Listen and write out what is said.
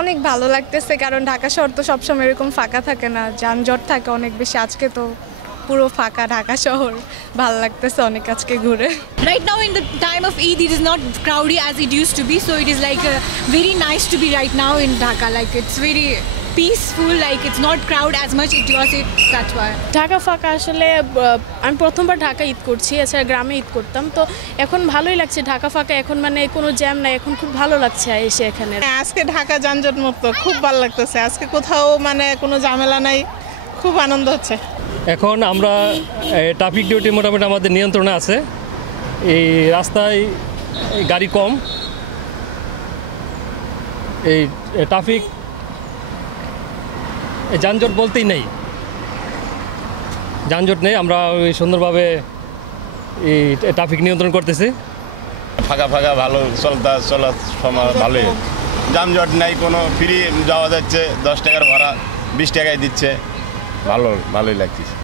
অনেক ভালো লাগতেছে কারণ ঢাকা শহর তো সবসময় এরকম ফাঁকা থাকে না, যানজট থাকে অনেক বেশি। আজকে তো পুরো ফাঁকা ঢাকা শহর, ভালো লাগতেছে অনেক আজকে ঘুরে। Right now in the time of Eid, it is not crowdy as it used to be, so it is like very nice to be right now in Dhaka. Like it's very peaceful, like it's not crowd as much it was, that's why. Dhaka ফাঁকা আসলে আমি প্রথমবার ঢাকা ঈদ করছি, এছাড়া গ্রামে ঈদ করতাম, তো এখন ভালোই লাগছে ঢাকা ফাঁকা। এখন মানে কোনো জ্যাম নাই, এখন খুব ভালো লাগছে এসে এখানে। আজকে ঢাকা যানজট মুক্ত, খুব ভালো লাগতেছে। আজকে কোথাও মানে কোনো ঝামেলা নাই, খুব আনন্দ হচ্ছে। এখন আমরা ট্রাফিক ডিউটি মোটামুটি আমাদের নিয়ন্ত্রণে আছে, এই রাস্তায় গাড়ি কম, এই ট্রাফিক যানজট বলতেই নেই, যানজট নেই। আমরা ওই সুন্দরভাবে এই ট্রাফিক নিয়ন্ত্রণ করতেছি। ফাঁকা ফাঁকা ভালো চলার সময় ভালোই, যানজট নেই কোনো, ফ্রি যাওয়া যাচ্ছে, 10 টাকার ভাড়া 20 টাকায় দিচ্ছে, ভালোই লাগছে।